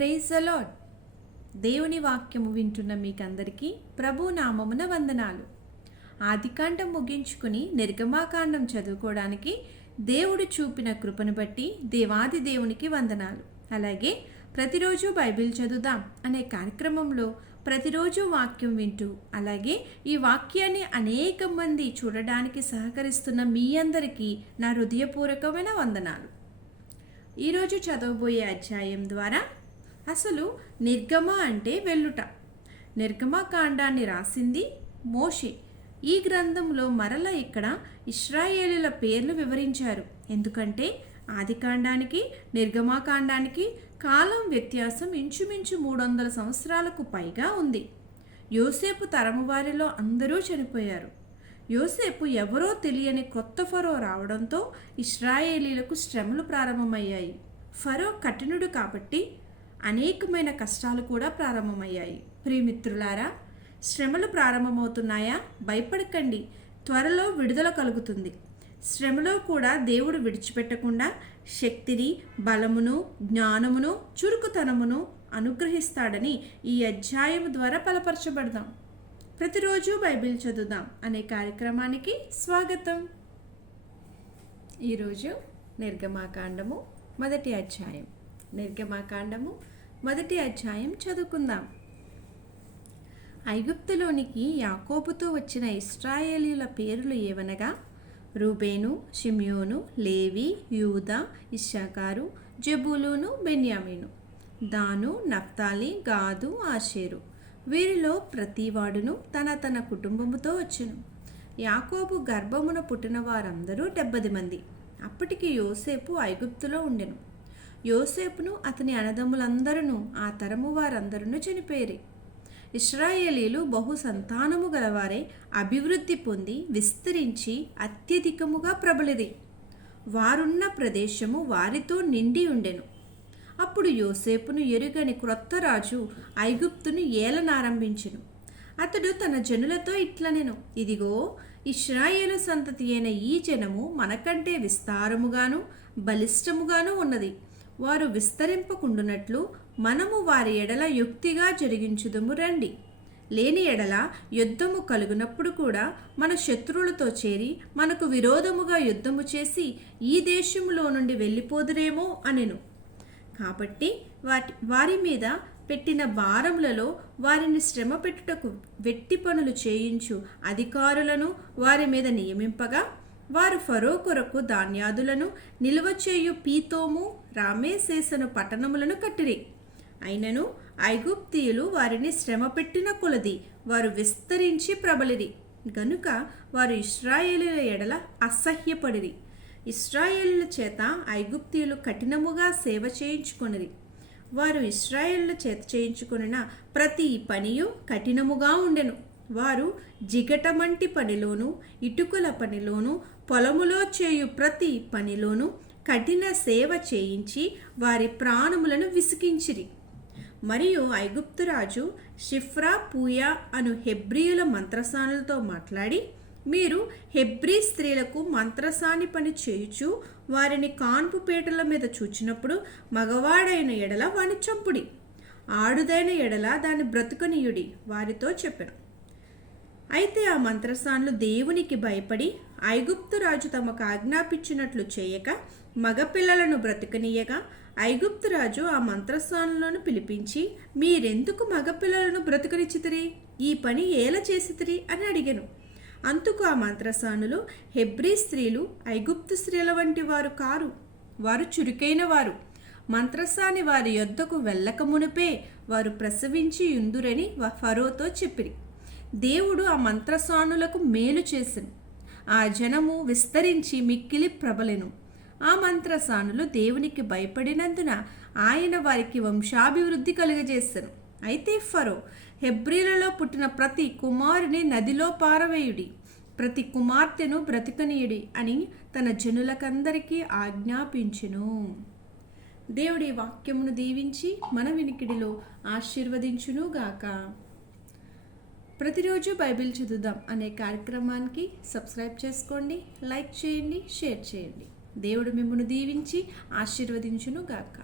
Praise అలాడ్ దేవుని వాక్యము వింటున్న మీకందరికీ ప్రభు నామమున వందనాలు. ఆదికాండం ముగించుకుని నిర్గమాకాండం చదువుకోవడానికి దేవుడు చూపిన కృపను బట్టి దేవాది దేవునికి వందనాలు. అలాగే ప్రతిరోజు బైబిల్ చదువుదాం అనే కార్యక్రమంలో ప్రతిరోజు వాక్యం వింటూ అలాగే ఈ వాక్యాన్ని అనేక మంది చూడడానికి సహకరిస్తున్న మీ అందరికీ నా హృదయపూర్వకమైన వందనాలు. ఈరోజు చదవబోయే అధ్యాయం ద్వారా అసలు నిర్గమ అంటే వెళ్ళుట. నిర్గమకాండాన్ని రాసింది మోషే. ఈ గ్రంథంలో మరల ఇక్కడ ఇస్రాయేలుల పేర్లు వివరించారు. ఎందుకంటే ఆదికాండానికి నిర్గమాకాండానికి కాలం వ్యత్యాసం ఇంచుమించు మూడు వందల సంవత్సరాలకు పైగా ఉంది. యోసేపు తరము వారిలో అందరూ చనిపోయారు. యోసేపు ఎవరో తెలియని కొత్త ఫరో రావడంతో ఇస్రాయేలీలకు శ్రమలు ప్రారంభమయ్యాయి. ఫరో కఠినుడు కాబట్టి అనేకమైన కష్టాలు కూడా ప్రారంభమయ్యాయి. ప్రియమిత్రులారా శ్రమలు ప్రారంభమవుతున్నాయా? భయపడకండి. త్వరలో విడుదల కలుగుతుంది. శ్రమలో కూడా దేవుడు విడిచిపెట్టకుండా శక్తిని బలమును జ్ఞానమును చురుకుతనమును అనుగ్రహిస్తాడని ఈ అధ్యాయం ద్వారా బలపరచబడదాం. ప్రతిరోజు బైబిల్ చదువుదాం అనే కార్యక్రమానికి స్వాగతం. ఈరోజు నిర్గమాకాండము మొదటి అధ్యాయం. నిర్గమాకాండము మొదటి అధ్యాయం చదువుకుందాం. ఐగుప్తులోనికి యాకోబుతో వచ్చిన ఇస్రాయేలీల పేర్లు ఏవనగా? రూబేను షిమ్యోను లేవి యూదా ఇషాకారు జబులును బెన్యామీను. దాను నఫ్తాలి గాదు ఆషేరు. వీరిలో ప్రతివాడును తన తన కుటుంబముతో వచ్చును. యాకోబు గర్భమున పుట్టిన వారందరూ డెబ్బది మంది. అప్పటికి యోసేపు ఐగుప్తులో ఉండెను. యోసేపును అతని అనదమ్ములందరూ ఆ తరము వారందరూ చనిపోయేరి. ఇస్రాయేలీలు బహు సంతానము గలవారే అభివృద్ధి పొంది విస్తరించి అత్యధికముగా ప్రబలిది వారున్న ప్రదేశము వారితో నిండి ఉండెను. అప్పుడు యోసేపును ఎరుగని క్రొత్త రాజు ఐగుప్తును ఏలనారంభించెను. అతడు తన జనులతో ఇట్లనెను ఇదిగో ఇస్రాయేలు సంతతి అయిన ఈ జనము మనకంటే విస్తారముగాను బలిష్టముగాను ఉన్నది. వారు విస్తరింపకుండునట్లు మనము వారి ఎడల యుక్తిగా జరిగించుదుము రండి. లేని ఎడల యుద్ధము కలుగునప్పుడు కూడా మన శత్రువులతో చేరి మనకు విరోధముగా యుద్ధము చేసి ఈ దేశములో నుండి వెళ్ళిపోదురేమో అనెను. కాబట్టి వాటి వారి మీద పెట్టిన భారములలో వారిని శ్రమ పెట్టుటకు వెట్టి పనులు చేయించు అధికారులను వారి మీద నియమింపగా వారు ఫరో కొరకు ధాన్యాదులను నిల్వ చేయు పీతోము రామేశేసను పట్టణములను కట్టిరి. అయినను ఐగుప్తీయులు వారిని శ్రమ పెట్టిన కొలది వారు విస్తరించి ప్రబలిరి. గనుక వారు ఇస్రాయేలుల ఎడల అసహ్యపడిరి. ఇస్రాయేలుల చేత ఐగుప్తీయులు కఠినముగా సేవ చేయించుకొనిరి. వారు ఇస్రాయేళ్ళ చేత చేయించుకున్న ప్రతి పనియు కఠినముగా ఉండెను. వారు జిగటమంటి పనిలోను ఇటుకల పనిలోను పొలములో చేయు ప్రతి పనిలోను కఠిన సేవ చేయించి వారి ప్రాణములను విసికించిరి మరియు ఐగుప్తురాజు షిఫ్రా పూయా అను హెబ్రియుల మంత్రసానులతో మాట్లాడి మీరు హెబ్రీ స్త్రీలకు మంత్రసాని పని చేయుచు వారిని కాన్పు పీటల మీద చూచినప్పుడు మగవాడైన ఎడల వాని చంపుడి. ఆడుదైన ఎడల దాని బ్రతుకనీయుడి వారితో చెప్పాను. అయితే ఆ మంత్రసాన్లు దేవునికి భయపడి ఐగుప్తు రాజు తమకు ఆజ్ఞాపించినట్లు చేయక మగపిల్లలను బ్రతకనీయగా ఐగుప్తు రాజు ఆ మంత్రస్థానులను పిలిపించి మీరెందుకు మగపిల్లలను బ్రతుకునిచ్చితిరి? ఈ పని ఏల చేసితిరి? అని అడిగాను. అందుకు ఆ మంత్రసానులు హెబ్రీ స్త్రీలు ఐగుప్తు స్త్రీల వంటి వారు కారు. వారు చురుకైన వారు. మంత్రసాని వారి యొద్దకు వెళ్ళక మునిపే వారు ప్రసవించి యుందురని ఫరోతో చెప్పిరి. దేవుడు ఆ మంత్రస్వానులకు మేలు చేసెను. ఆ జనము విస్తరించి మిక్కిలి ప్రబలెను. ఆ మంత్రసానులు దేవునికి భయపడినందున ఆయన వారికి వంశాభివృద్ధి కలుగజేశాను అయితే ఫరో హెబ్రిలలో పుట్టిన ప్రతి కుమారుని నదిలో పారవేయుడి. ప్రతి కుమార్తెను బ్రతికనీయుడి అని తన జనులకందరికీ ఆజ్ఞాపించెను. దేవుడి వాక్యమును దీవించి మన వినికిడిలో ఆశీర్వదించునుగాక. ప్రతిరోజు బైబిల్ చదువుదాం అనే కార్యక్రమానికి సబ్స్క్రైబ్ చేసుకోండి లైక్ చేయండి షేర్ చేయండి. దేవుడు మిమ్మల్ని దీవించి ఆశీర్వదించును గాక